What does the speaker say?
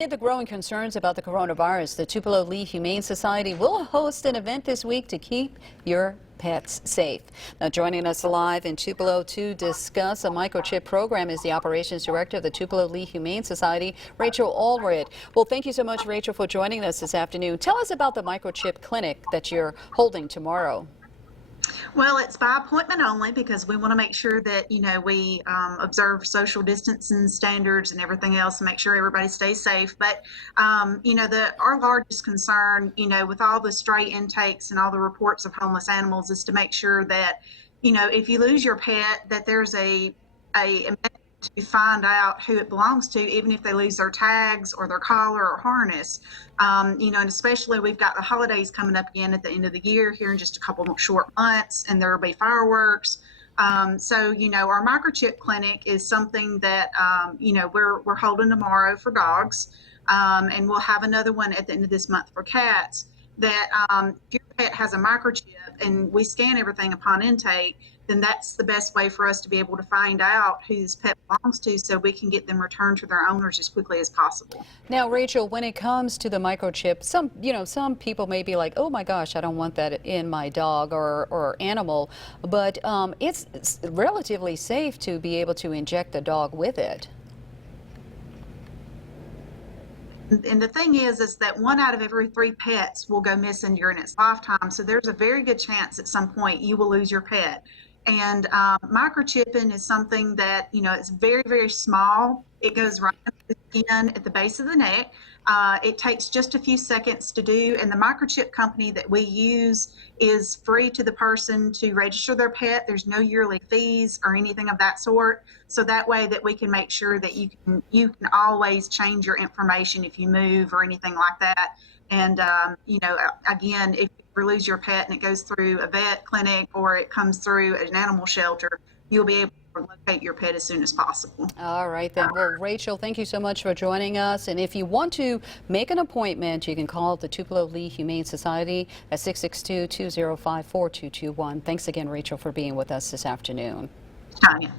Amid the growing concerns about the coronavirus, the Tupelo Lee Humane Society will host an event this week to keep your pets safe. Now, joining us live in Tupelo to discuss a microchip program is the Operations Director of the Tupelo Lee Humane Society, Rachel Allred. Well, thank you so much, Rachel, for joining us this afternoon. Tell us about the microchip clinic that you're holding tomorrow. Well, it's by appointment only because we want to make sure that, we observe social distancing standards and everything else and make sure everybody stays safe. But, our largest concern, with all the stray intakes and all the reports of homeless animals is to make sure that, if you lose your pet, that there's a method to find out who it belongs to, even if they lose their tags or their collar or harness. And especially we've got the holidays coming up again at the end of the year here in just a couple of short months, and there will be fireworks. So, our microchip clinic is something that, we're holding tomorrow for dogs, and we'll have another one at the end of this month for cats. That if your pet has a microchip and we scan everything upon intake, then that's the best way for us to be able to find out who this pet belongs to so we can get them returned to their owners as quickly as possible. Now, Rachel, when it comes to the microchip, some people may be like, oh my gosh, I don't want that in my dog or animal, but it's relatively safe to be able to inject the dog with it. And the thing is that 1 out of every 3 pets will go missing during its lifetime. So there's a very good chance at some point you will lose your pet. And microchipping is something that, it's very, very small. It goes right under the skin at the base of the neck. It takes just a few seconds to do. And the microchip company that we use is free to the person to register their pet. There's no yearly fees or anything of that sort. So that way that we can make sure that you can always change your information if you move or anything like that. And, again, if you lose your pet and it goes through a vet clinic or it comes through an animal shelter, you'll be able to locate your pet as soon as possible. All right, then. Well, Rachel, thank you so much for joining us. And if you want to make an appointment, you can call the Tupelo Lee Humane Society at 662-205-4221. Thanks again, Rachel, for being with us this afternoon. Tanya.